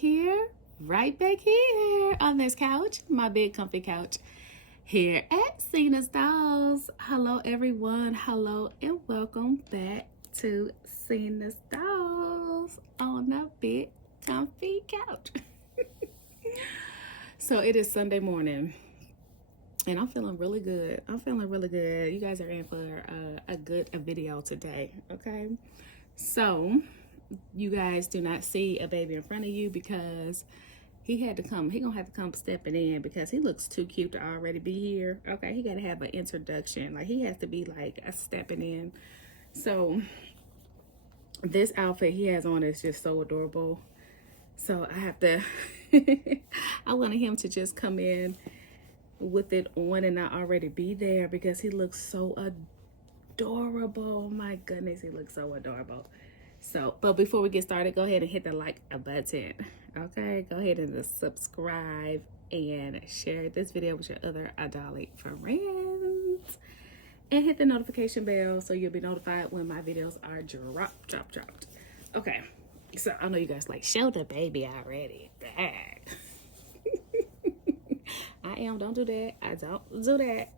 here, right back here on this couch, my big comfy couch here at Cena's Dolls. Hello everyone, hello and welcome back to Cena's Dolls on a big comfy couch. So it is Sunday morning and I'm feeling really good. You guys are in for a good video today, okay? So you guys do not see a baby in front of you because he gonna have to come stepping in because he looks too cute to already be here. Okay, he gotta have an introduction. Like, he has to be like a stepping in. So this outfit he has on is just so adorable. So I have to I wanted him to just come in with it on and not already be there because he looks so adorable. My goodness, he looks so adorable. So, but before we get started, go ahead and hit the like button. Okay, go ahead and subscribe and share this video with your other adolic friends. And hit the notification bell so you'll be notified when my videos are dropped. Okay, so I know you guys like, show the baby already. I am, don't do that. I don't do that.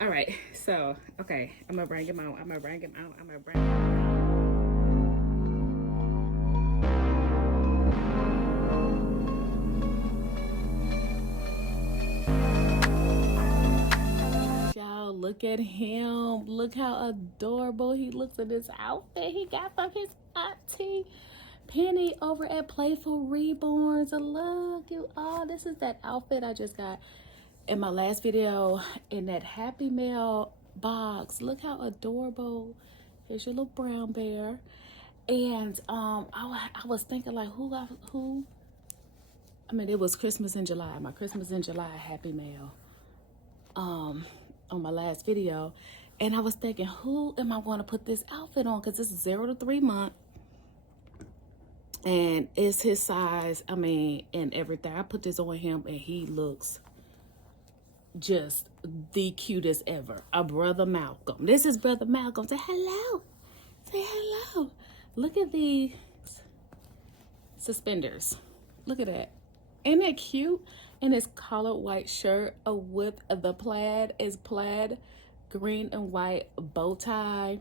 All right, so, okay, I'm gonna bring him out. Y'all, look at him. Look how adorable he looks in this outfit he got from his auntie Penny over at Playful Reborns. Look, you all, this is that outfit I just got in my last video in that Happy Mail box. Look how adorable. Here's your little brown bear. And I was thinking like it was Christmas in July, my Christmas in July Happy Mail on my last video, and I was thinking, who am I going to put this outfit on, because this is 0 to 3 months and it's his size, and everything. I put this on him and he looks just the cutest ever. A Brother Malcolm. This is Brother Malcolm. Say hello. Say hello. Look at these suspenders. Look at that. Ain't that cute? And his collared white shirt with the plaid is plaid green and white bow tie.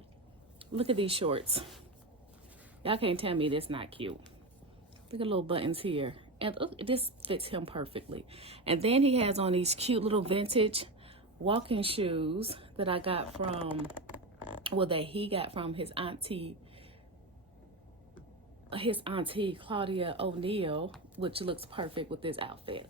Look at these shorts. Y'all can't tell me this not cute. Look at little buttons here. And look, this fits him perfectly. And then he has on these cute little vintage walking shoes that I got from, well, that he got from his auntie Claudia O'Neill, which looks perfect with this outfit.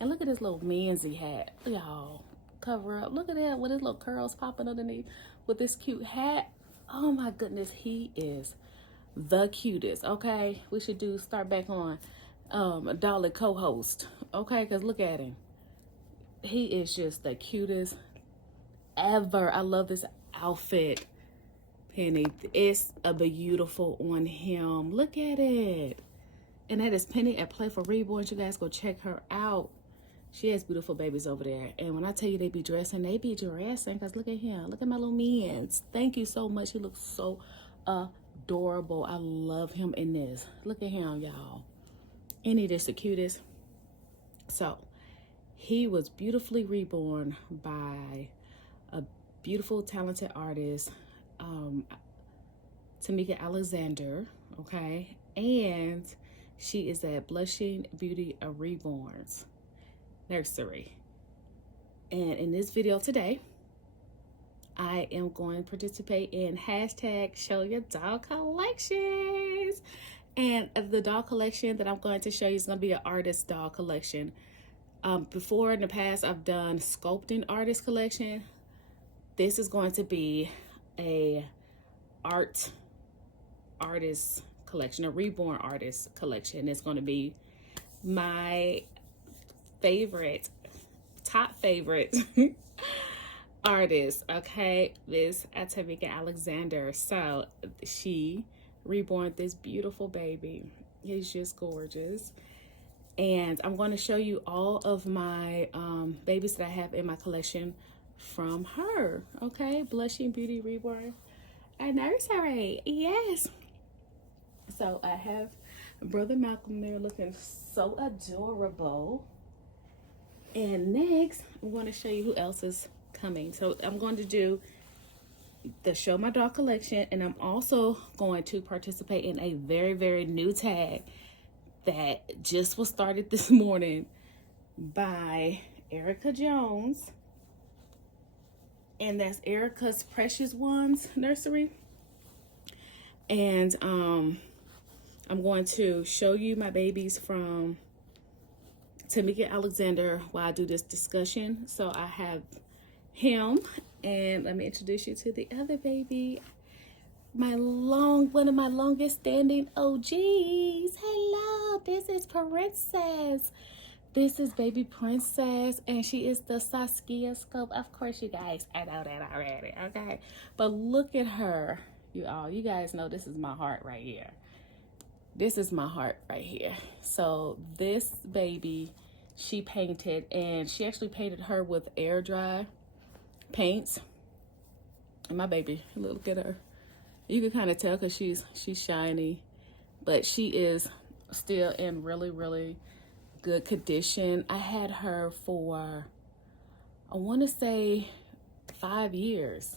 And look at this little Manzy hat. Y'all, cover up. Look at that with his little curls popping underneath with this cute hat. Oh my goodness, he is the cutest. Okay, we should start back on a Dolly co-host. Okay, because look at him. He is just the cutest ever. I love this outfit, Penny. It's a beautiful on him. Look at it. And that is Penny at Playful Reborns. You guys go check her out. She has beautiful babies over there. And when I tell you they be dressing, because look at him. Look at my little mans. Thank you so much. He looks so adorable. I love him in this. Look at him, y'all. And he is the cutest. So he was beautifully reborn by a beautiful, talented artist, Tamika Alexander, okay? And she is at Blushing Beauty Reborns Nursery. And in this video today, I am going to participate in hashtag Show Your Doll Collections. And the doll collection that I'm going to show you is going to be an artist doll collection. Before in the past, I've done sculpting artist collection. This is going to be a artist collection, a reborn artist collection. It's going to be my top favorite artist, okay? This Tamika Alexander. So she reborn this beautiful baby. He's just gorgeous. And I'm going to show you all of my babies that I have in my collection from her, okay? Blushing Beauty Reborn, a nursery, yes. So I have Brother Malcolm there looking so adorable. And next, I'm going to show you who else is coming. So I'm going to do the Show My Doll collection, and I'm also going to participate in a very, very new tag that just was started this morning by Erica Jones. And that's Erica's Precious Ones Nursery. And I'm going to show you my babies from Tamika Alexander while I do this discussion. So I have him, and let me introduce you to the other baby, one of my longest standing OGs. Hello, this is Princess. This is baby Princess, and she is the Saskia scope. Of course, you guys, I know that already, okay? But look at her, you guys know this is my heart right here. This is my heart right here. So this baby, she painted, and she actually painted her with air dry paints. And my baby, look at her. You can kind of tell because she's shiny, but she is still in really, really good condition. I had her for, I want to say 5 years,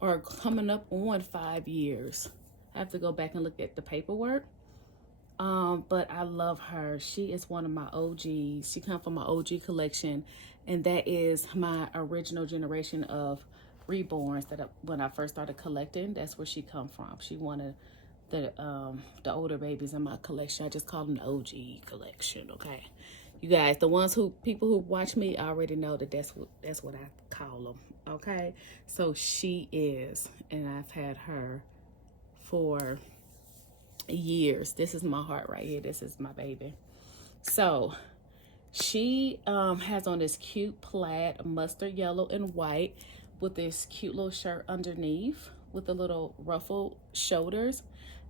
or coming up on 5 years. I have to go back and look at the paperwork. But I love her. She is one of my OGs. She comes from my OG collection, and that is my original generation of Reborns that when I first started collecting, that's where she come from. She wanted the older babies in my collection. I just call them the OG collection, okay? You guys, people who watch me already know that that's what I call them, okay? So she is, and I've had her for years. This is my heart right here. This is my baby. So she has on this cute plaid mustard yellow and white with this cute little shirt underneath with the little ruffled shoulders.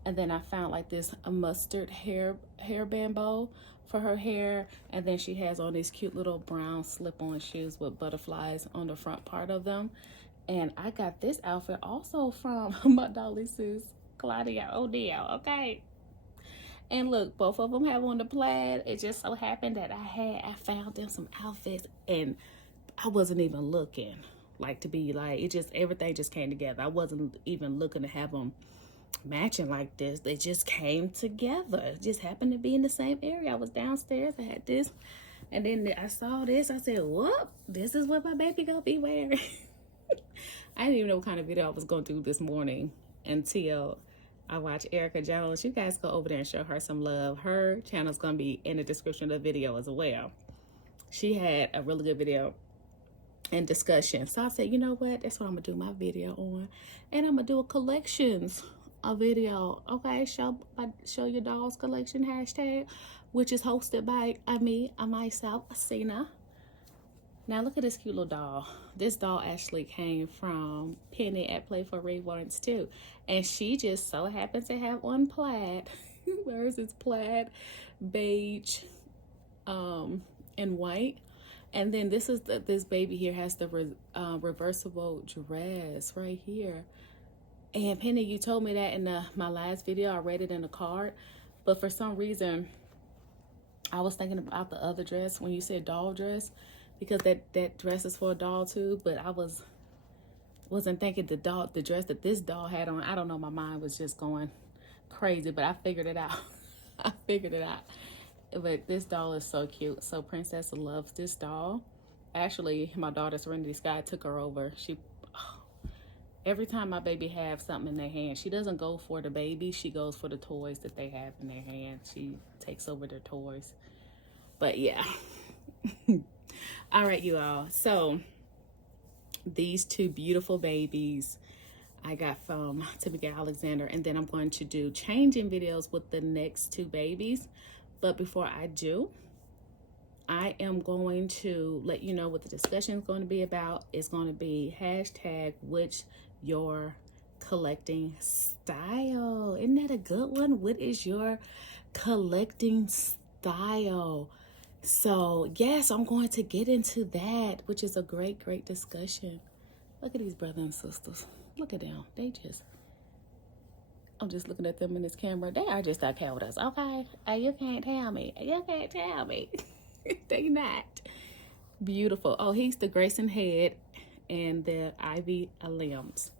And then I found like this a mustard hairband bow for her hair. And then she has on these cute little brown slip-on shoes with butterflies on the front part of them. And I got this outfit also from my dolly sis, Claudia O'Neill, okay? And look, both of them have on the plaid. It just so happened that I found them some outfits, and I wasn't even looking, everything just came together. I wasn't even looking to have them matching like this. They just came together. It just happened to be in the same area. I was downstairs, I had this, and then I saw this. I said, whoop, this is what my baby gonna be wearing. I didn't even know what kind of video I was gonna do this morning until I watched Erica Jones. You guys go over there and show her some love. Her channel's gonna be in the description of the video as well. She had a really good video and discussion. So I said, you know what? That's what I'm gonna do my video on. And I'm gonna do a video, okay? Show your dolls collection hashtag, which is hosted by myself, Asina. Now look at this cute little doll. This doll actually came from Penny at Play for Reborns too. And she just so happens to have one plaid. Where's this plaid, beige, and white. And then this is this baby here has the reversible dress right here. And Penny, you told me that in my last video. I read it in the card. But for some reason, I was thinking about the other dress when you said doll dress, because that dress is for a doll too. But I wasn't thinking the dress that this doll had on. I don't know, my mind was just going crazy, but I figured it out. I figured it out. But this doll is so cute. So Princess loves this doll. Actually, my daughter Serenity Sky took her over. Every time my baby have something in their hand, she doesn't go for the baby. She goes for the toys that they have in their hand. She takes over their toys. But yeah. All right, you all. So these two beautiful babies I got from Tamika Alexander. And then I'm going to do changing videos with the next two babies. But before I do, I am going to let you know what the discussion is going to be about. It's going to be hashtag which your collecting style. Isn't that a good one? What is your collecting style? So yes, I'm going to get into that, which is a great discussion. Look at these brothers and sisters. Look at them. They just I'm just looking at them in this camera. They are just okay with us, okay? You can't tell me. You can't tell me. They not. Beautiful. Oh, he's the Grayson head and the Ivy limbs.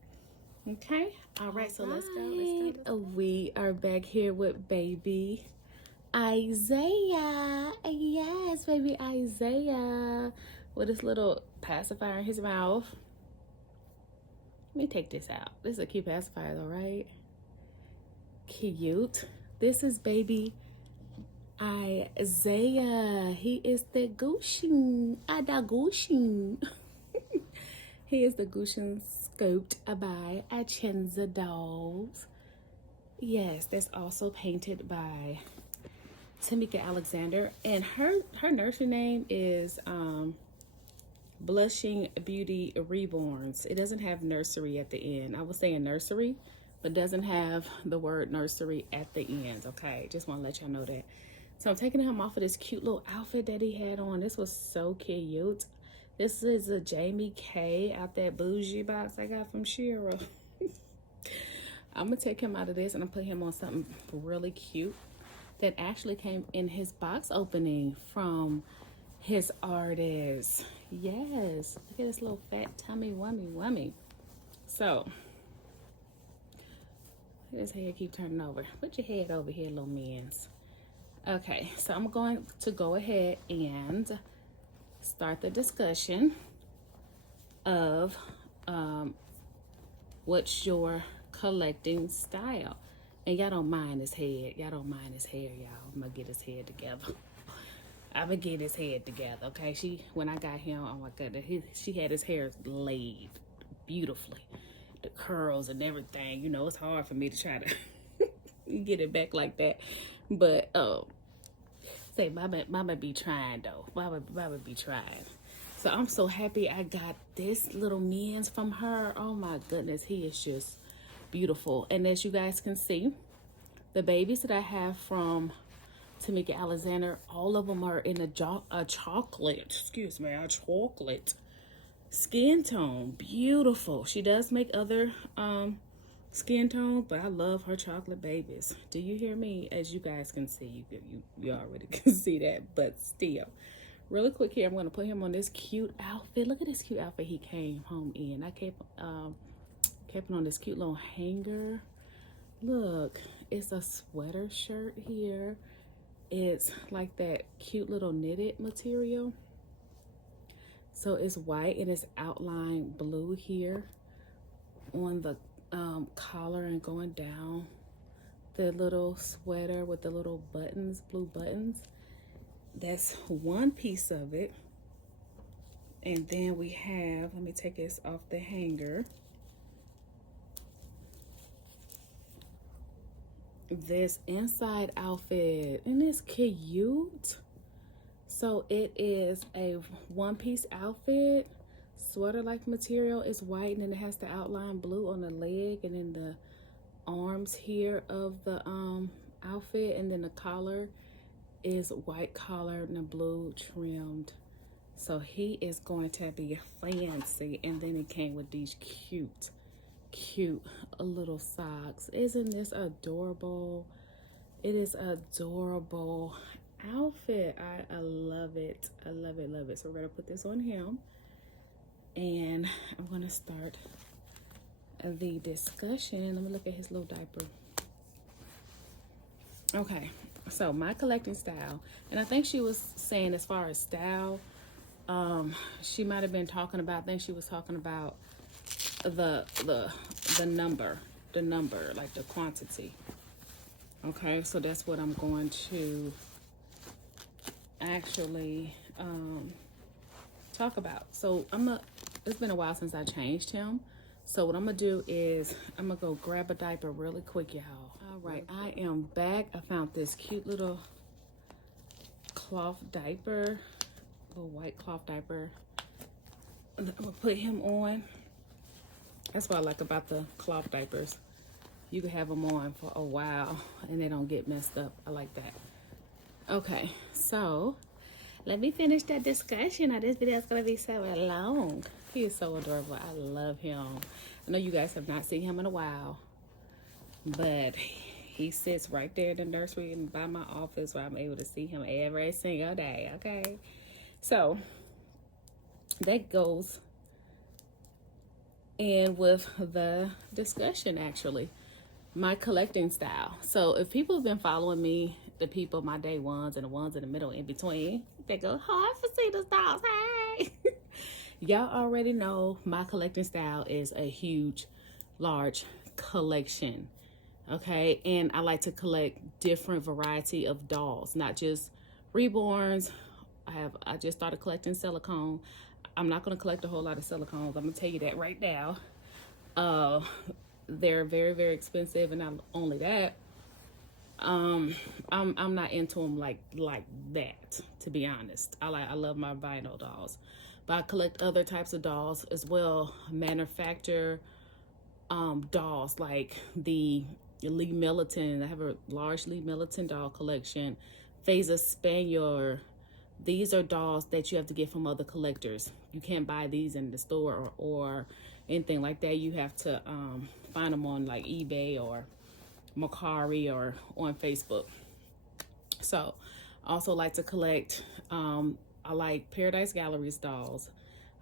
Okay. All right, so let's go. We are back here with baby Isaiah. Yes, baby Isaiah. With this little pacifier in his mouth. Let me take this out. This is a cute pacifier, though, right? Cute. This is baby Isaiah. He is the Gushin. Adagushin. He is the Gushin scoped by Achenza Dolls. Yes, that's also painted by Tamika Alexander. And her nursery name is Blushing Beauty Reborns. It doesn't have nursery at the end. I was saying nursery, but doesn't have the word nursery at the end. Okay, just want to let y'all know that. So I'm taking him off of this cute little outfit that he had on. This was so cute. This is a Jamie K out that bougie box I got from Shira. I'm gonna take him out of this and I'm put him on something really cute that actually came in his box opening from his artist. Yes, look at this little fat tummy wummy. So his head keep turning over. Put your head over here, little mans. Okay, so I'm going to go ahead and start the discussion of what's your collecting style. And y'all don't mind his head. Y'all don't mind his hair, y'all. I'm gonna get his head together. I'm gonna get his head together, okay? When I got him, oh my goodness, she had his hair laid beautifully. The curls and everything. You know, it's hard for me to try to get it back like that. But, say, mama be trying, though. Mama be trying. So I'm so happy I got this little men's from her. Oh my goodness, he is just beautiful. And as you guys can see, the babies that I have from Tamika Alexander, all of them are in a chocolate skin tone. Beautiful. She does make other skin tones, but I love her chocolate babies. Do you hear me? As you guys can see, you already can see that, but still. Really quick here, I'm going to put him on this cute outfit. Look at this cute outfit he came home in. I kept it on this cute little hanger. Look, it's a sweater shirt here. It's like that cute little knitted material. So it's white and it's outlined blue here on the collar and going down the little sweater with the little buttons, blue buttons. That's one piece of it. And then we have, let me take this off the hanger. This inside outfit, and it's cute. So it is a one-piece outfit, sweater-like material. It's white, and then it has the outline blue on the leg, and then the arms here of the outfit, and then the collar is white collar and the blue trimmed. So he is going to be fancy. And then it came with these cute little socks. Isn't this adorable? It is adorable outfit. I love it. I love it. So we're gonna put this on him, and I'm gonna start the discussion. Let me look at his little diaper. Okay, so my collecting style, and I think she was saying as far as style, she might have been talking about, I think she was talking about the number, like the quantity. Okay, so that's what I'm going to actually talk about. So it's been a while since I changed him. So what I'm gonna do is I'm gonna go grab a diaper really quick, y'all. All right, I am back. I found this cute little cloth diaper, little white cloth diaper. I'm gonna put him on. That's what I like about the cloth diapers. You can have them on for a while and they don't get messed up. I like that. Okay, so let me finish that discussion. Now this video is gonna be so long. He is so adorable. I love him. I know you guys have not seen him in a while, but he sits right there in the nursery and by my office where I'm able to see him every single day. Okay, so that goes in with the discussion, actually, my collecting style. So if people have been following me, the people, my day ones and the ones in the middle in between, they go, oh, I see the styles, hey. Y'all already know my collecting style is a huge, large collection. Okay, and I like to collect different variety of dolls, not just reborns. I just started collecting silicone. I'm not going to collect a whole lot of silicones. I'm going to tell you that right now. They're very, very expensive, and not only that, I'm not into them like that, to be honest. I love my vinyl dolls, but I collect other types of dolls as well. Manufacture dolls like the Lee Militant. I have a large Lee Militant doll collection. Phasa Spaniel. These are dolls that you have to get from other collectors. You can't buy these in the store or anything like that. You have to find them on like eBay or Mercari or on Facebook. So I also like to collect, I like Paradise Galleries dolls.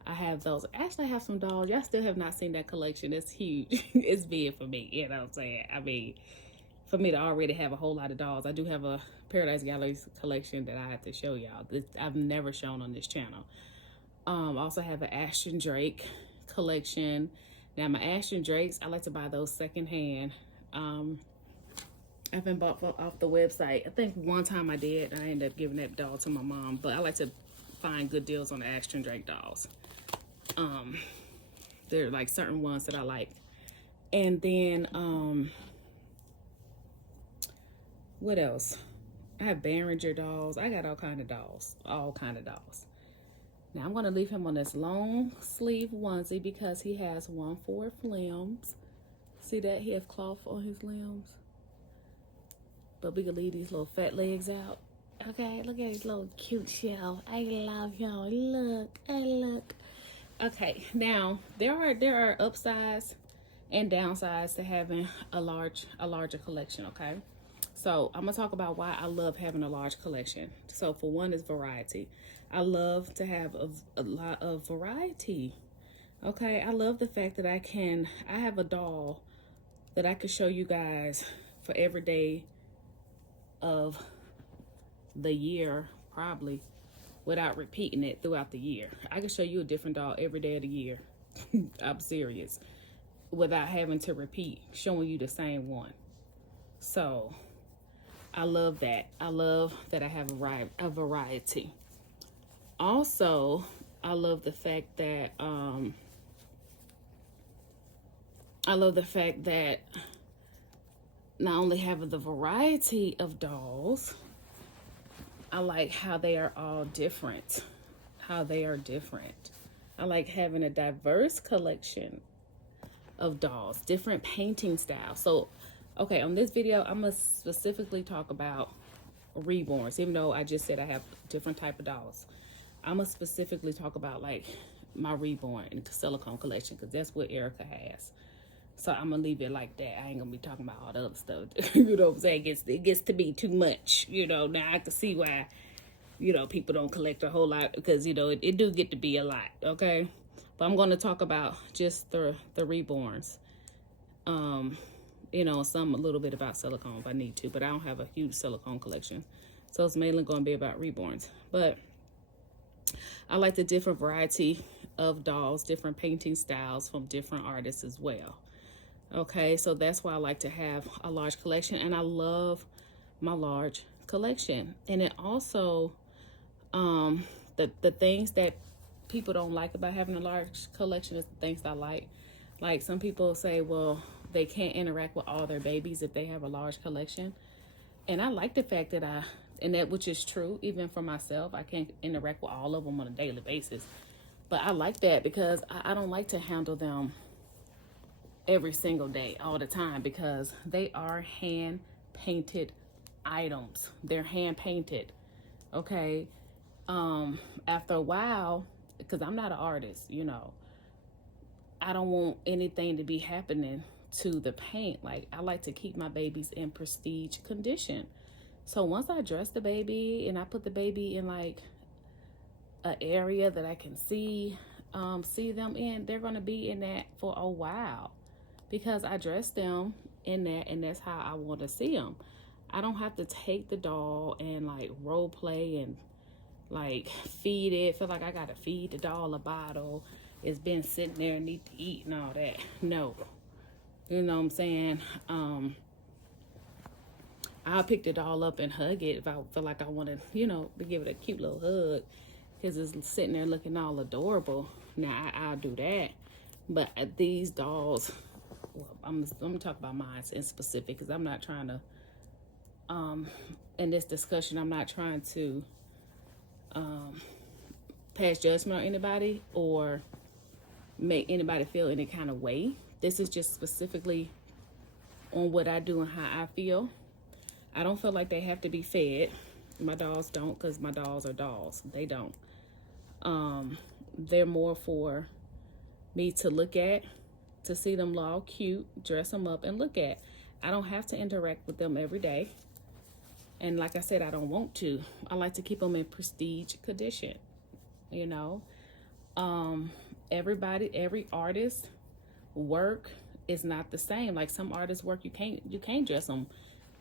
I have those. Actually, I have some dolls. Y'all still have not seen that collection. It's huge. It's big for me. You know what I'm saying? I mean, for me to already have a whole lot of dolls. I do have a Paradise Galleries collection that I have to show y'all. I've never shown on this channel. I also have an Ashton Drake collection. Now, my Ashton Drakes, I like to buy those secondhand. I've been bought off the website. I think one time I did. I ended up giving that doll to my mom. But I like to find good deals on the Ashton Drake dolls. There are like certain ones that I like. And then, what else? I have Behringer dolls. I got all kind of dolls. All kind of dolls. Now, I'm going to leave him on this long sleeve onesie because he has 1/4 limbs. See that? He has cloth on his limbs. But we can leave these little fat legs out. Okay, look at his little cute shell. I love him. Look. Okay, now there are upsides and downsides to having a larger collection. Okay, so I'm gonna talk about why I love having a large collection. So for one is variety. I love to have a lot of variety. Okay, I love the fact that I have a doll that I can show you guys for every day of the year, probably, without repeating it throughout the year. I can show you a different doll every day of the year. I'm serious. Without having to repeat, showing you the same one. So I love that. I love that I have a variety. Also, I love the fact that not only having the variety of dolls, I like how they are all different. I like having a diverse collection of dolls, different painting styles. So, okay, on this video, I'm going to specifically talk about Reborns, even though I just said I have different type of dolls. I'm going to specifically talk about like my Reborn and silicone collection because that's what Erica has. So I'm going to leave it like that. I ain't going to be talking about all the other stuff. You know what I'm saying? It gets to be too much. You know, now I can see why, you know, people don't collect a whole lot because, you know, it do get to be a lot. Okay. But I'm going to talk about just the Reborns. You know, a little bit about silicone if I need to, but I don't have a huge silicone collection. So it's mainly going to be about Reborns. But I like the different variety of dolls, different painting styles from different artists as well. Okay, so that's why I like to have a large collection, and I love my large collection. And it also, the things that people don't like about having a large collection is the things I like. Like some people say, well, they can't interact with all their babies if they have a large collection. And I like the fact that which is true, even for myself, I can't interact with all of them on a daily basis. But I like that because I don't like to handle them every single day, all the time, because they are hand painted items. They're hand painted. Okay. After a while, because I'm not an artist, you know, I don't want anything to be happening to the paint. Like, I like to keep my babies in prestige condition. So once I dress the baby and I put the baby in like an area that I can see them in, they're going to be in that for a while, because I dress them in that, and that's how I want to see them. I don't have to take the doll and like role play and like feed it. Feel like I gotta feed the doll a bottle. It's been sitting there and need to eat and all that. No, you know what I'm saying. I'll pick the doll up and hug it if I feel like I want to, to give it a cute little hug, because it's sitting there looking all adorable. Now I'll do that, but these dolls, well, I'm gonna talk about mine in specific, because I'm not trying to in this discussion, I'm not trying to pass judgment on anybody or make anybody feel any kind of way. This is just specifically on what I do and how I feel. I don't feel like they have to be fed. My dolls don't, because my dolls are dolls. They don't. They're more for me to look at, to see them all cute, dress them up, and look at. I don't have to interact with them every day. And like I said, I don't want to. I like to keep them in prestige condition, every artist work is not the same. Like, some artists work, you can't dress them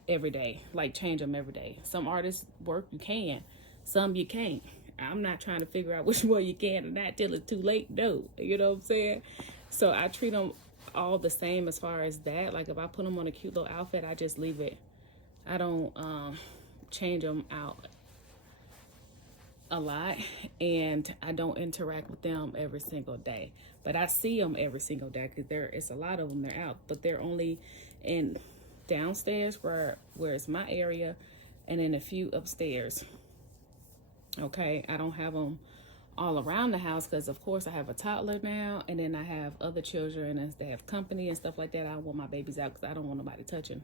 every day, like change them every day. Some artists work you can, some you can't. I'm not trying to figure out which one you can or not till it's too late. No, you know what I'm saying? So I treat them all the same as far as that. Like, if I put them on a cute little outfit, I just leave it. I don't change them out a lot, and I don't interact with them every single day. But I see them every single day, because it's a lot of them. They're out, but they're only in downstairs where it's my area, and then a few upstairs. Okay, I don't have them all around the house, because of course I have a toddler now, and then I have other children as they have company and stuff like that. I don't want my babies out, because I don't want nobody touching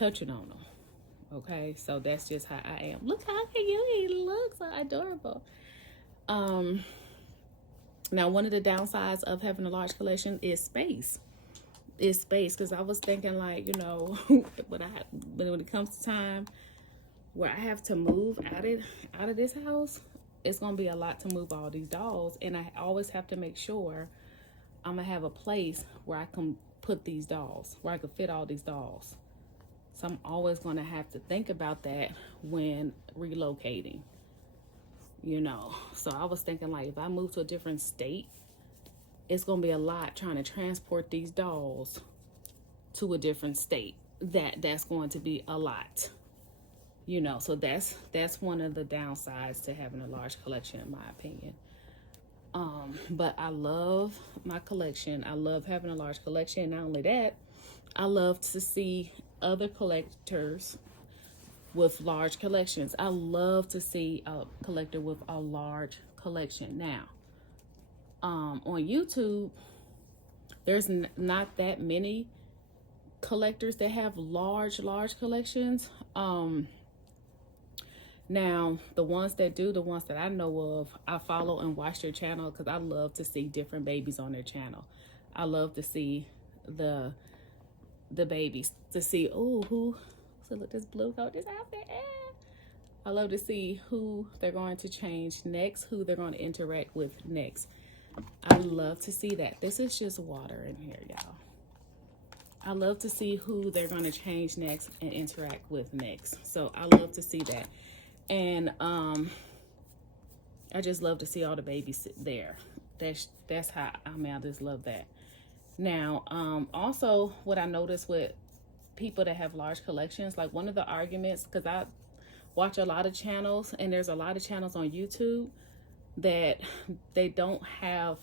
on them. Okay, so that's just how I am. Look how cute he looks, so adorable. Now, one of the downsides of having a large collection is space. Is space, because I was thinking, like, when it comes to time where I have to move out of this house, it's gonna be a lot to move all these dolls, and I always have to make sure I'm gonna have a place where I can put these dolls, where I can fit all these dolls. So I'm always going to have to think about that when relocating, So I was thinking, like, if I move to a different state, it's going to be a lot trying to transport these dolls to a different state. That's going to be a lot, So that's one of the downsides to having a large collection, in my opinion. But I love my collection. I love having a large collection. Not only that, I love to see other collectors with large collections. I love to see a collector with a large collection. Now, on YouTube, there's not that many collectors that have large collections. Now, the ones that do, the ones that I know of, I follow and watch their channel, because I love to see different babies on their channel. I love to see the babies, to see, so look, this blue coat, this outfit. I love to see who they're going to change next, who they're going to interact with next. I love to see that. This is just water in here, y'all. I love to see who they're going to change next and interact with next. So I love to see that. And I just love to see all the babies sit there. That's how I just love that. Now, also what I noticed with people that have large collections, like, one of the arguments, because I watch a lot of channels, and there's a lot of channels on YouTube that they don't have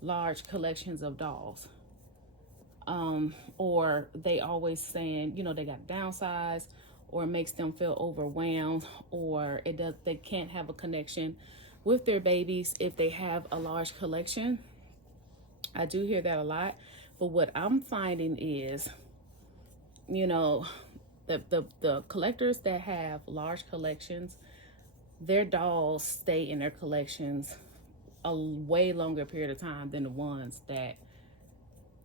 large collections of dolls, or they always saying, they got downsize, or it makes them feel overwhelmed, or they can't have a connection with their babies if they have a large collection. I do hear that a lot, but what I'm finding is, the collectors that have large collections, their dolls stay in their collections a way longer period of time than the ones that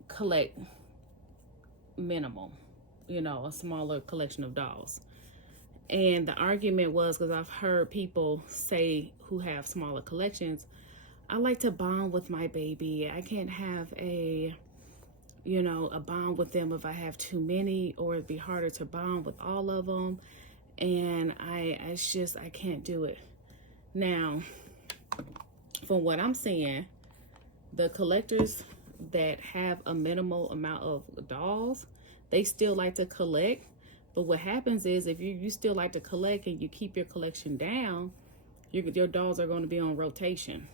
collect minimal, you know, a smaller collection of dolls. And the argument was, because I've heard people say who have smaller collections, I like to bond with my baby. I can't have a bond with them if I have too many, or it'd be harder to bond with all of them. And I can't do it. Now, from what I'm seeing, the collectors that have a minimal amount of dolls, they still like to collect. But what happens is, if you still like to collect and you keep your collection down, your dolls are going to be on rotation,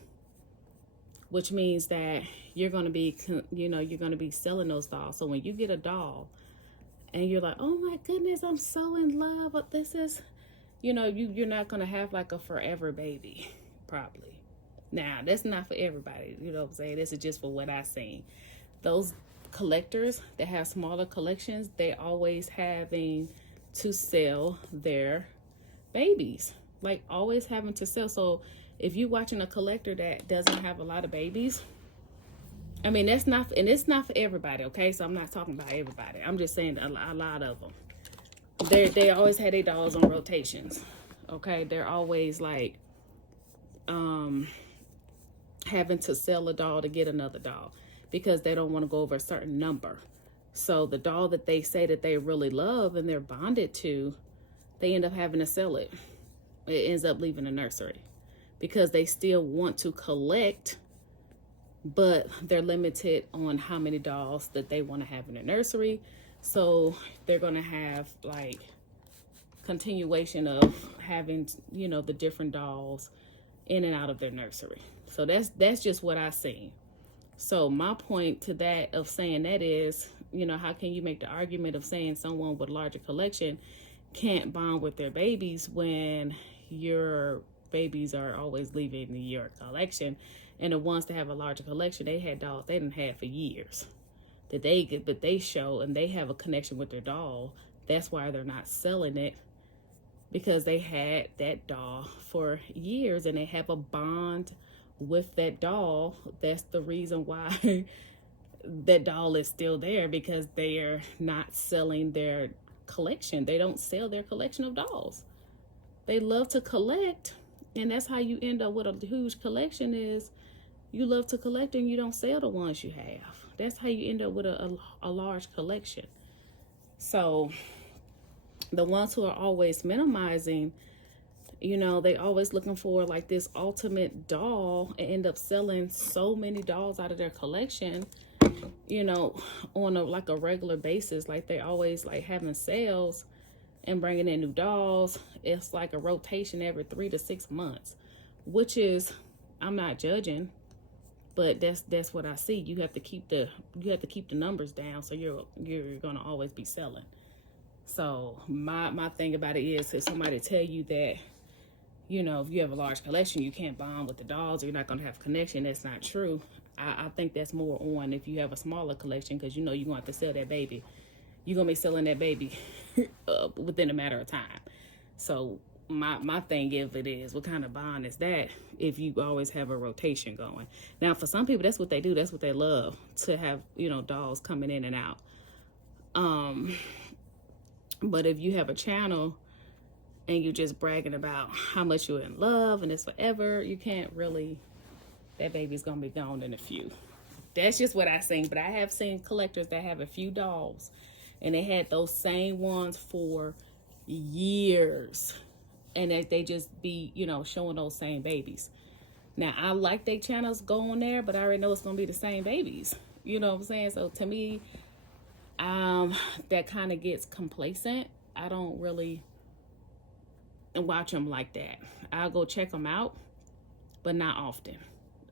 which means that you're going to be, you're going to be selling those dolls. So when you get a doll and you're like, oh my goodness, I'm so in love, but this is, you're not going to have like a forever baby, probably. Now, that's not for everybody, you know what I'm saying? This is just for what I've seen. Those collectors that have smaller collections, they always having to sell their babies, like always having to sell. So if you're watching a collector that doesn't have a lot of babies, I mean, it's not for everybody, okay? So I'm not talking about everybody. I'm just saying a lot of them, they always have their dolls on rotations, okay? They're always like having to sell a doll to get another doll, because they don't want to go over a certain number. So the doll that they say that they really love and they're bonded to, they end up having to sell it. It ends up leaving the nursery because they still want to collect, but they're limited on how many dolls that they want to have in the nursery. So they're going to have like continuation of having, the different dolls in and out of their nursery. So that's just what I've seen. So my point to that of saying that is, how can you make the argument of saying someone with a larger collection can't bond with their babies when your babies are always leaving your collection? And the ones that have a larger collection, they had dolls they didn't have for years that they show, and they have a connection with their doll. That's why they're not selling it, because they had that doll for years and they have a bond with that doll. That's the reason why that doll is still there, because they are not selling their collection. They don't sell their collection of dolls. They love to collect, and that's how you end up with a huge collection. Is you love to collect and you don't sell the ones you have. That's how you end up with a large collection. So the ones who are always minimizing, they always looking for like this ultimate doll and end up selling so many dolls out of their collection, on a regular basis. Like they always like having sales and bringing in new dolls. It's like a rotation every 3 to 6 months, which is, I'm not judging, but that's what I see. You have to keep the numbers down, so you're gonna always be selling. So my thing about it is, if somebody tell you that, if you have a large collection, you can't bond with the dolls, or you're not going to have a connection, that's not true. I think that's more on if you have a smaller collection, because you're going to have to sell that baby. You're going to be selling that baby within a matter of time. So my thing, if it is, what kind of bond is that if you always have a rotation going? Now, for some people, that's what they do. That's what they love, to have, dolls coming in and out. But if you have a channel and you're just bragging about how much you're in love and it's forever, you can't really, that baby's gonna be gone in a few. That's just what I've seen. But I have seen collectors that have a few dolls and they had those same ones for years, and that they just be, showing those same babies. Now, I like their channels going there, but I already know it's gonna be the same babies. You know what I'm saying? So to me, that kind of gets complacent. I don't really watch them like that. I'll go check them out, but not often.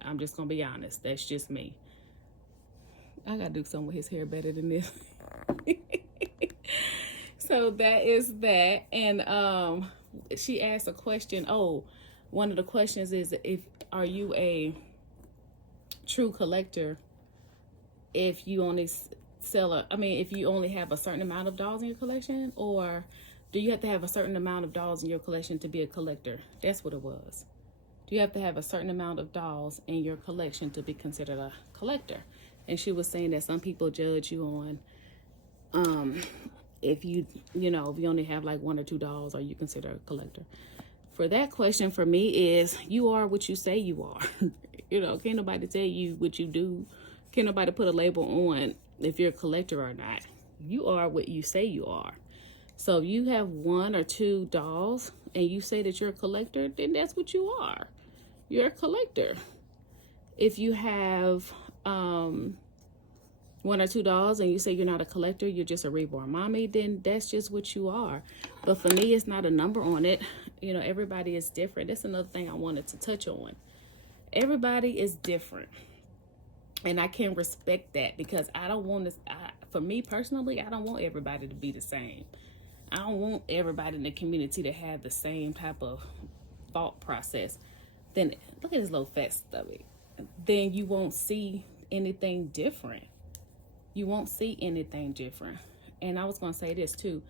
I'm just gonna be honest. That's just me. I gotta do something with his hair better than this. So that is that. And she asked a question. Oh, one of the questions is, are you a true collector if you only if you only have a certain amount of dolls in your collection, or do you have to have a certain amount of dolls in your collection to be a collector? That's what it was. Do you have to have a certain amount of dolls in your collection to be considered a collector? And she was saying that some people judge you on If you know, if you only have like 1 or 2 dolls, are you consider a collector? For that question, for me, is you are what you say you are. You know, can't nobody tell you what you do. Can't nobody put a label on if you're a collector or not. You are what you say you are. So if you have 1 or 2 dolls and you say that you're a collector, then that's what you are. You're a collector. If you have 1 or 2 dolls and you say you're not a collector, you're just a reborn mommy, then that's just what you are. But for me, it's not a number on it. You know, everybody is different. That's another thing I wanted to touch on. Everybody is different. And I can respect that, because I don't want to, for me personally, I don't want everybody to be the same. I don't want everybody in the community to have the same type of thought process. Then look at this little fat stubby. Then you won't see anything different. You won't see anything different. And I was going to say this too.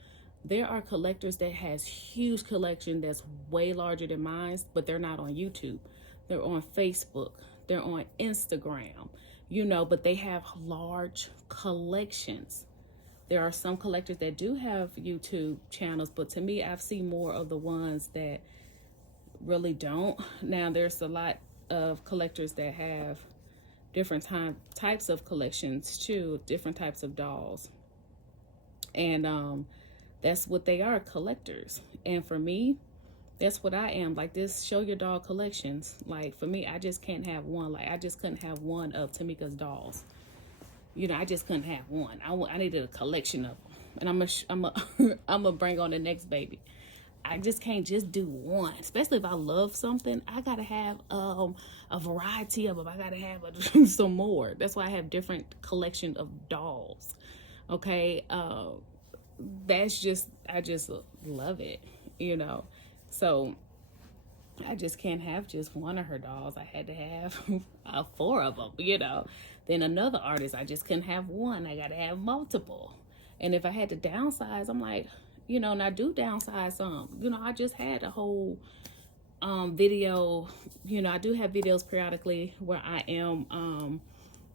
There are collectors that has huge collection that's way larger than mine, but they're not on YouTube. They're on Facebook. They're on Instagram, you know, but they have large collections. There are some collectors that do have YouTube channels, but to me, I've seen more of the ones that really don't. Now, there's a lot of collectors that have different types of collections too, different types of dolls. And that's what they are, collectors. And for me, that's what I am. Like this, show your doll collections. Like for me, I just can't have one. Like I just couldn't have one of Tamika's dolls. You know, I just couldn't have one. I needed a collection of them. And I'm a bring on the next baby. I just can't just do one. Especially if I love something, I gotta have a variety of them. I gotta have some more. That's why I have different collection of dolls. Okay, that's just, I just love it, you know. So I just can't have just one of her dolls. I had to have 4 of them, you know. Then another artist, I just couldn't have one. I gotta have multiple. And if I had to downsize, I'm like, you know, and I do downsize some. You know, I just had a whole video. You know, I do have videos periodically where I am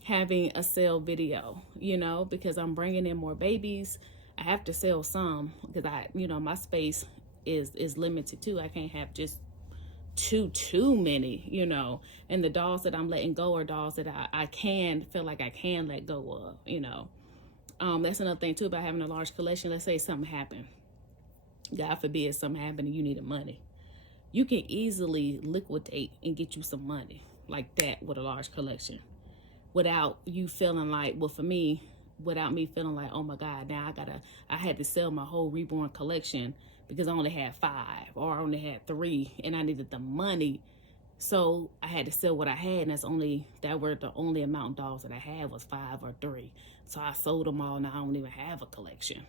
having a sale video, you know, because I'm bringing in more babies. I have to sell some because you know, my space is limited too. I can't have just too many, you know. And the dolls that I'm letting go are dolls that I can feel like I can let go of, you know. That's another thing too about having a large collection. Let's say something happened. God forbid something happened and you needed money. You can easily liquidate and get you some money like that with a large collection without you feeling like, well, for me, without me feeling like, oh my God, now I had to sell my whole Reborn collection because I only had 5 or I only had 3 and I needed the money. So I had to sell what I had, and that were the only amount of dolls that I had was 5 or 3. So I sold them all. Now I don't even have a collection.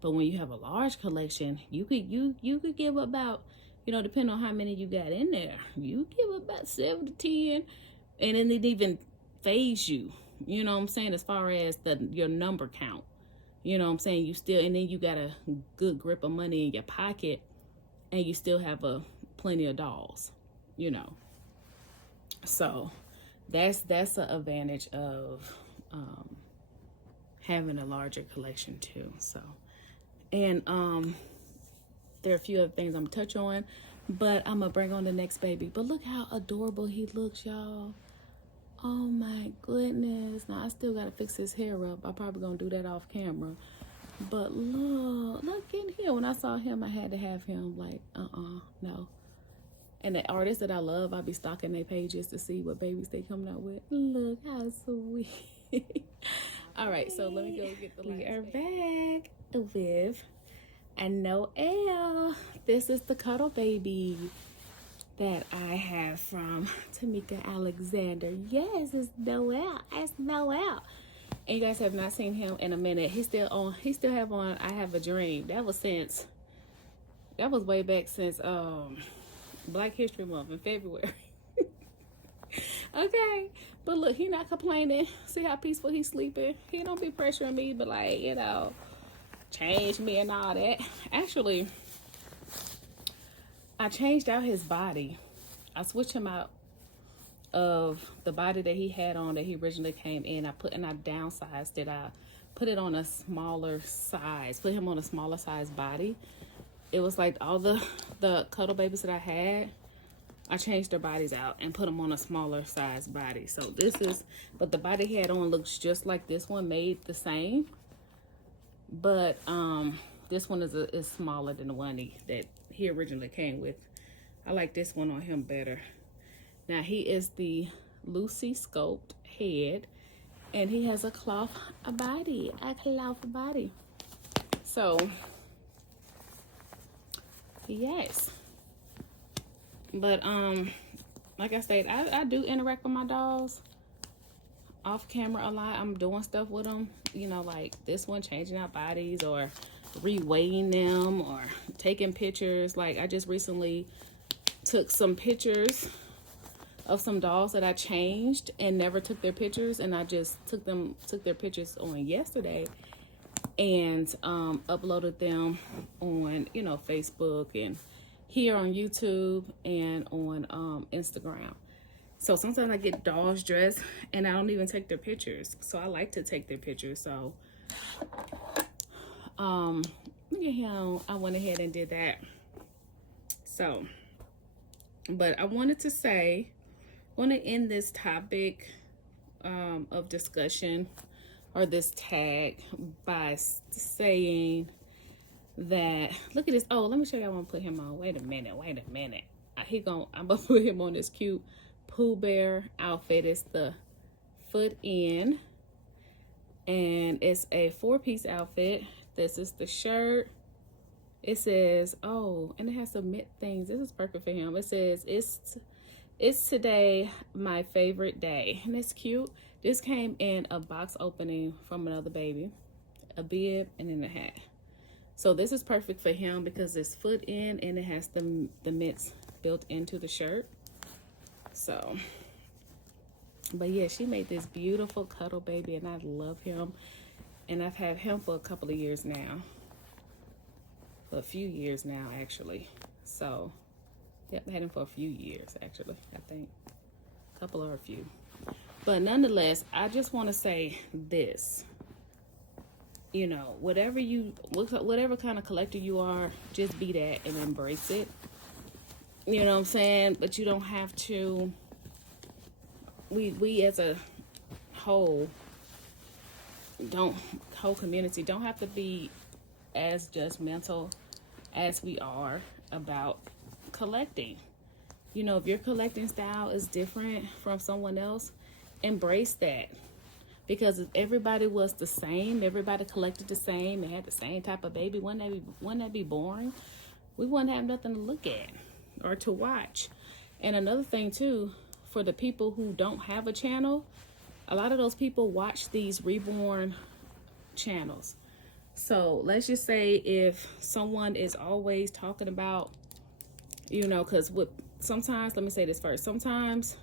But when you have a large collection, you could give about, you know, depending on how many you got in there, you give about 7 to 10, and then it even phase you. You know what I'm saying? As far as your number count, you know what I'm saying? You still, and then you got a good grip of money in your pocket, and you still have plenty of dolls, you know. So that's an advantage of having a larger collection too. So, and there are a few other things I'm gonna touch on, but I'm gonna bring on the next baby. But look how adorable he looks, y'all. Oh my goodness. Now I still gotta fix his hair up. I'm probably gonna do that off camera. But look in here. When I saw him, I had to have him. Like, no. And the artists that I love, I'll be stalking their pages to see what babies they coming out with. Look how sweet. All right, so let me go get the lights. We are back with a Noelle. This is the cuddle baby that I have from Tamika Alexander. Yes, it's Noelle. It's Noelle. And you guys have not seen him in a minute. He still have on I Have a Dream. That was way back since Black History Month in February. Okay, but look, he not complaining. See how peaceful he's sleeping. He don't be pressuring me, but like, you know, change me and all that. Actually, I changed out his body. I switched him out of the body that he had on that he originally came in. I downsized it. I put it on a smaller size, put him on a smaller size body. It was like all the cuddle babies that I had, I changed their bodies out and put them on a smaller size body. So this is, but the body he had on looks just like this one, made the same. But this one is smaller than the one that he originally came with. I like this one on him better. Now he is the Lucy Sculpt head, and he has a cloth body, So yes, but like I said, I do interact with my dolls off camera a lot. I'm doing stuff with them, you know, like this one, changing out bodies or reweighing them or taking pictures. Like I just recently took some pictures of some dolls that I changed and never took their pictures, and I just took their pictures on yesterday and uploaded them on, you know, Facebook and here on YouTube and on Instagram. So sometimes I get dolls dressed and I don't even take their pictures. So I like to take their pictures. So look at him. I went ahead and did that. So, but I wanted to say, I want to end this topic of discussion, or this tag, by saying that, look at this. Oh, let me show you. I want to put him on. Wait a minute. I'm gonna put him on this cute Pooh Bear outfit. It's the foot in, and it's a 4-piece outfit. This is the shirt. It says, oh, and it has some mint things. This is perfect for him. It says, it's today my favorite day, and it's cute. This came in a box opening from another baby, a bib, and then a hat. So this is perfect for him because it's foot in and it has the mitts built into the shirt. So, but yeah, she made this beautiful cuddle baby, and I love him. And I've had him for a couple of years now. For a few years now, actually. So, yep, I had him for a few years, actually, I think. A couple or a few. But nonetheless, I just want to say this. You know, whatever kind of collector you are, just be that and embrace it. You know what I'm saying? But you don't have to, we as a whole community don't have to be as judgmental as we are about collecting. You know, if your collecting style is different from someone else, embrace that. Because if everybody was the same, everybody collected the same and had the same type of baby, wouldn't that be boring? We wouldn't have nothing to look at or to watch. And another thing too, for the people who don't have a channel, a lot of those people watch these Reborn channels. So let's just say if someone is always talking about, you know, because sometimes, let me say this first, sometimes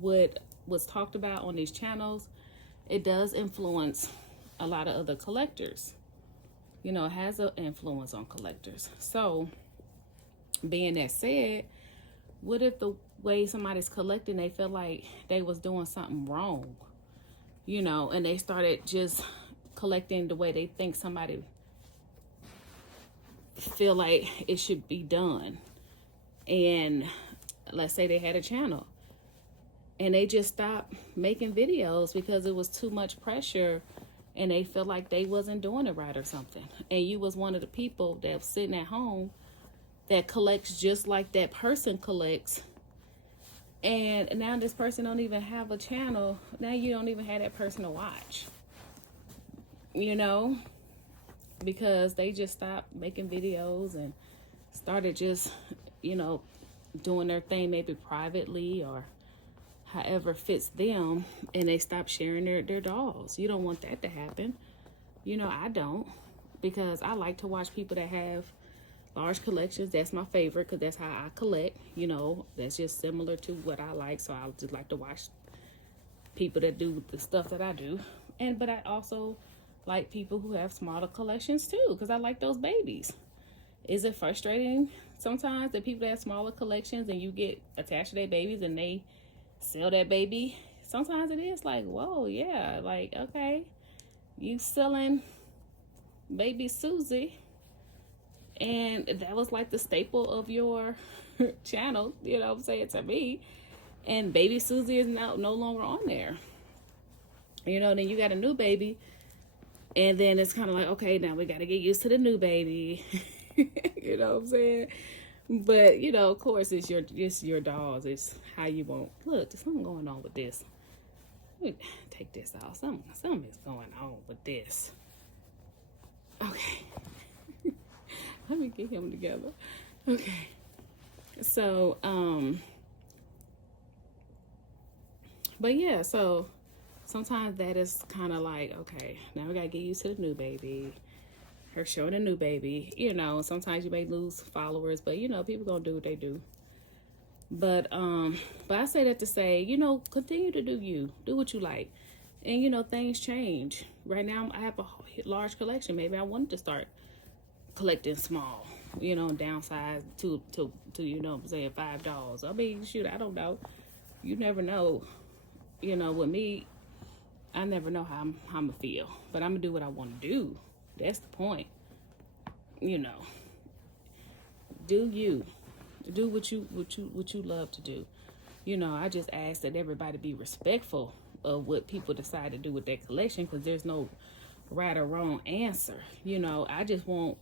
what was talked about on these channels, it does influence a lot of other collectors. You know, it has an influence on collectors. So, being that said, what if the way somebody's collecting, they feel like they was doing something wrong? You know, and they started just collecting the way they think somebody feel like it should be done. And let's say they had a channel and they just stopped making videos because it was too much pressure and they felt like they wasn't doing it right or something. And you was one of the people that was sitting at home that collects just like that person collects. And now this person don't even have a channel. Now you don't even have that person to watch. You know? Because they just stopped making videos and started just, you know, doing their thing maybe privately or however fits them, and they stop sharing their dolls. You don't want that to happen. You know, I don't, because I like to watch people that have large collections. That's my favorite because that's how I collect. You know, that's just similar to what I like. So I just like to watch people that do the stuff that I do. But I also like people who have smaller collections too, because I like those babies. Is it frustrating sometimes that people that have smaller collections and you get attached to their babies and they sell that baby? Sometimes it is like, whoa, yeah, like, okay. you selling baby Susie, and that was like the staple of your channel, you know what I'm saying, to me. And baby Susie is now no longer on there. You know, then you got a new baby, and then it's kind of like, okay, now we got to get used to the new baby. You know what I'm saying? But, you know, of course, it's your dolls. It's how you want. Look, there's something going on with this. Let me take this off. Something is going on with this. Okay. Let me get him together. Okay. So, but yeah, so sometimes that is kind of like, okay, now we got to get used to the new baby. Her showing a new baby, you know, sometimes you may lose followers, but you know, people gonna do what they do. But I say that to say, you know, continue to do what you like. And you know, things change. Right now I have a large collection. Maybe I wanted to start collecting small, you know, downsize to you know what I'm saying, $5. I mean, shoot, I don't know. You never know. You know, with me, I never know how I'm gonna feel. But I'm gonna do what I want to do. That's the point. You know, do what you love to do. You know, I just ask that everybody be respectful of what people decide to do with their collection, because there's no right or wrong answer. You know, I just want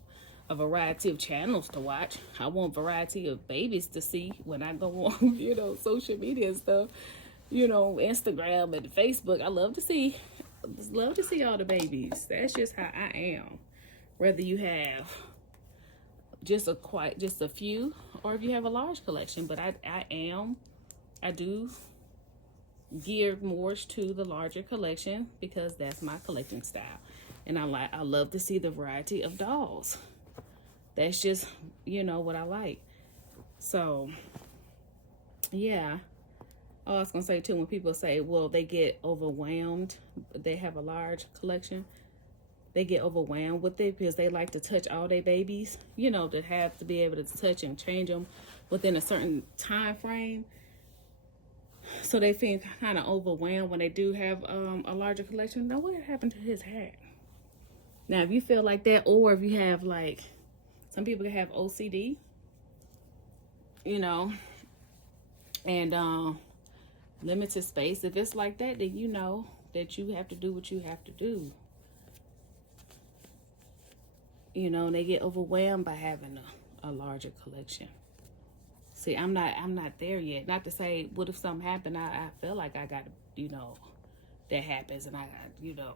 a variety of channels to watch. I want variety of babies to see when I go on, you know, social media and stuff. You know, Instagram and Facebook. I love to see all the babies. That's just how I am. Whether you have just a few, or if you have a large collection. But I do gear more to the larger collection, because that's my collecting style. And I love to see the variety of dolls. That's just, you know, what I like. So yeah. Oh, I was gonna say too, when people say, well, they get overwhelmed, they have a large collection, they get overwhelmed with it because they like to touch all their babies, you know, to have to be able to touch and change them within a certain time frame. So they feel kind of overwhelmed when they do have a larger collection. Now, what happened to his hat? Now, if you feel like that, or if you have, like, some people can have OCD, you know, and limited space. If it's like that, then you know that you have to do what you have to do. You know, they get overwhelmed by having a larger collection. See, I'm not there yet. Not to say, what if something happened? I feel like I got to, you know, that happens, and I got, you know,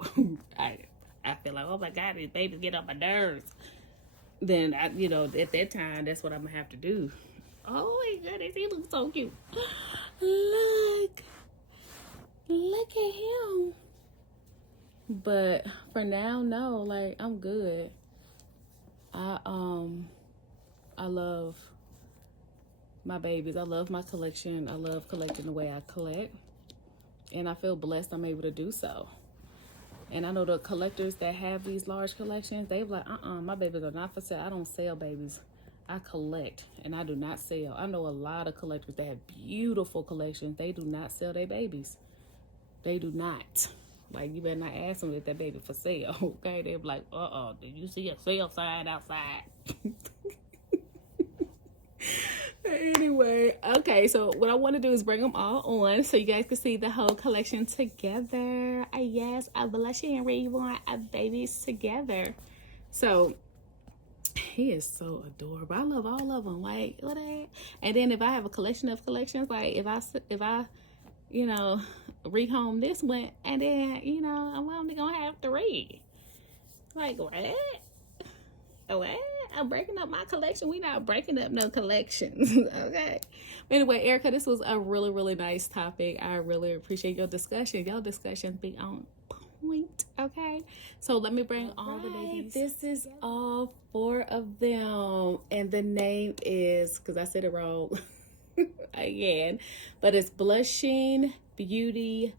I feel like, oh my God, these babies get on my nerves. Then I, you know, at that time, that's what I'm gonna have to do. Oh my goodness, he looks so cute. Look at him. But for now, no, like, I'm good. I love my babies. I love my collection. I love collecting the way I collect. And I feel blessed I'm able to do so. And I know the collectors that have these large collections, they're like, my babies are not for sale. I don't sell babies. I collect, and I do not sell. I know a lot of collectors that have beautiful collections. They do not sell their babies. They do not. Like, you better not ask them if that baby for sale, okay? They're like, did you see a sale sign outside? Anyway, okay, so what I want to do is bring them all on so you guys can see the whole collection together. Yes, a blushing and reborn babies together. So he is so adorable. I love all of them. Like, what? And then if I have a collection of collections, like if I you know, rehome this one, and then, you know, I'm only gonna have 3. Like, what? I'm breaking up my collection. We not breaking up no collections. Okay. Anyway, Erica, this was a really, really nice topic. I really appreciate your discussion. Your discussions be on point. Okay. So let me bring all the babies. This is all 4 of them. And the name is, because I said it wrong again, but it's Blushing Beauty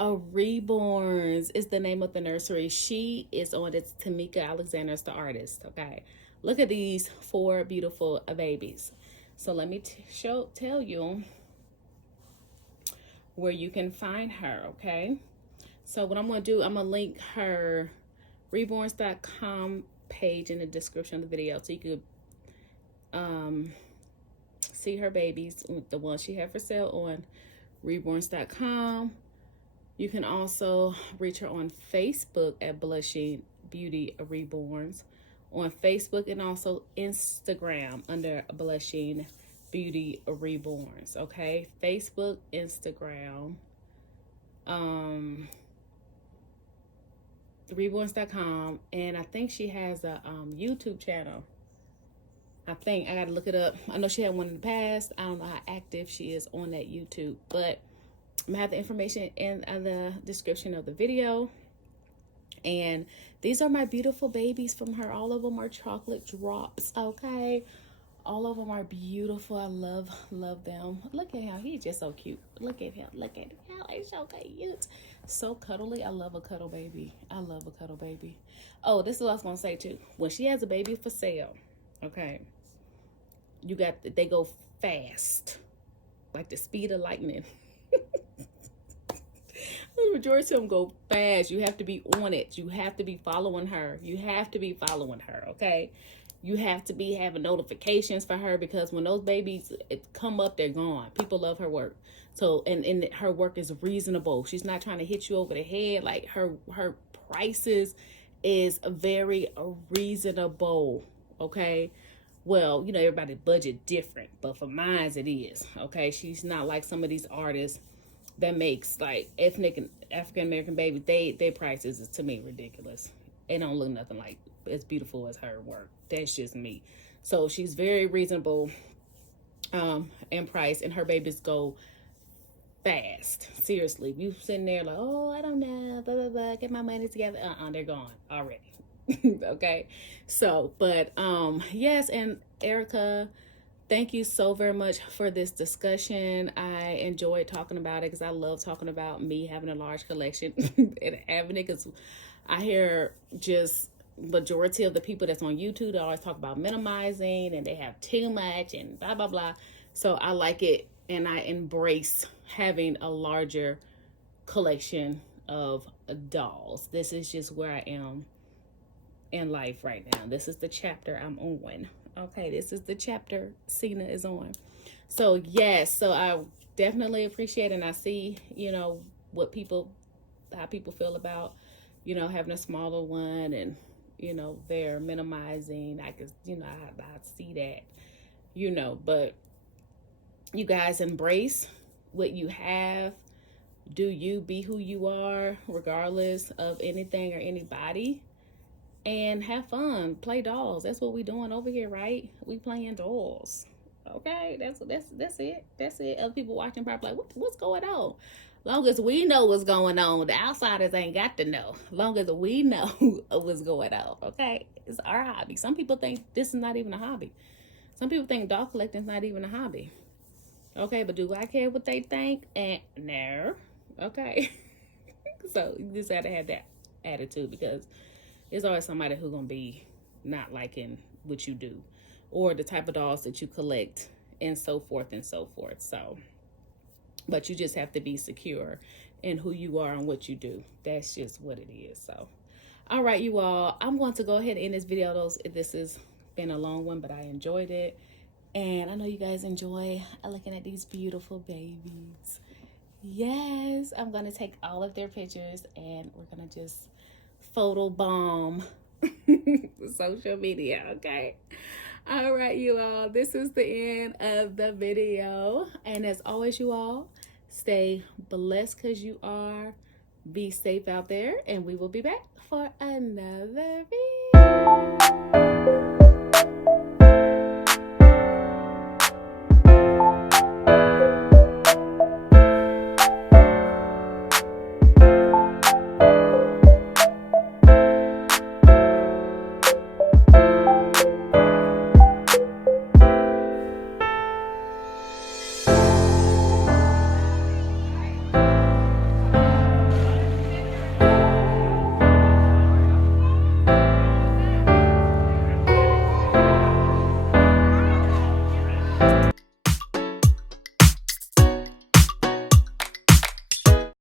Reborns is the name of the nursery. She is on, it's Tamika Alexander's the artist. Okay. Look at these 4 beautiful babies. So let me tell you where you can find her, okay? So what I'm going to do, I'm going to link her Reborns.com page in the description of the video, so you could see her babies, the ones she had for sale on Reborns.com. You can also reach her on Facebook at Blushing Beauty Reborns, on Facebook, and also Instagram under Blushing Beauty Reborns. Okay, Facebook, Instagram, Reborns.com, and I think she has a YouTube channel. I think I gotta look it up. I know she had one in the past. I don't know how active she is on that YouTube, but I'm gonna have the information in the description of the video. And these are my beautiful babies from her. All of them are chocolate drops. Okay, all of them are beautiful. I love them. Look at him, he's just so cute. Look at him, he's so cute, so cuddly. I love a cuddle baby. I love a cuddle baby. Oh, this is what I was gonna say too. When she has a baby for sale, okay, they go fast, like the speed of lightning. The majority of them go fast. You have to be on it. You have to be following her. Okay? You have to be having notifications for her, because when those babies come up, they're gone. People love her work. So, and her work is reasonable. She's not trying to hit you over the head. Like, her prices is very reasonable. Okay? Well, you know, everybody's budget different, but for mine it is. Okay? She's not like some of these artists that makes like ethnic and African American babies. Their prices is, to me, ridiculous. It don't look nothing like as beautiful as her work. That's just me. So she's very reasonable in price, and her babies go fast. Seriously, if you sitting there like, oh, I don't know, blah blah blah, get my money together, they're gone already. Okay, so but yes, and Erica, thank you so very much for this discussion. I enjoyed talking about it, because I love talking about me having a large collection and having it, because I hear just majority of the people that's on YouTube, they always talk about minimizing and they have too much and blah blah blah. So I like it, and I embrace having a larger collection of dolls. This is just where I am in life right now. This is the chapter I'm on. Okay, this is the chapter Cena is on. So yes, so I definitely appreciate it, and I see, you know, how people feel about, you know, having a smaller one, and, you know, they're minimizing. I could, you know, I see that, you know, but you guys embrace what you have. Do you be who you are, regardless of anything or anybody. And have fun. Play dolls. That's what we doing over here, right? We playing dolls. Okay, that's it. That's it. Other people watching probably like, what's going on? Long as we know what's going on, the outsiders ain't got to know. Long as we know what's going on, okay? It's our hobby. Some people think this is not even a hobby. Some people think doll collecting is not even a hobby. Okay, but do I care what they think? And no. Okay. So you just have to have that attitude, because there's always somebody who's going to be not liking what you do, or the type of dolls that you collect, and so forth and so forth. So, but you just have to be secure in who you are and what you do. That's just what it is. So, all right, you all, I'm going to go ahead and end this video. This has been a long one, but I enjoyed it. And I know you guys enjoy looking at these beautiful babies. Yes, I'm going to take all of their pictures, and we're going to just photo bomb social media. Okay, all right, you all, this is the end of the video, and as always, you all, stay blessed, because you are. Be safe out there, and we will be back for another video.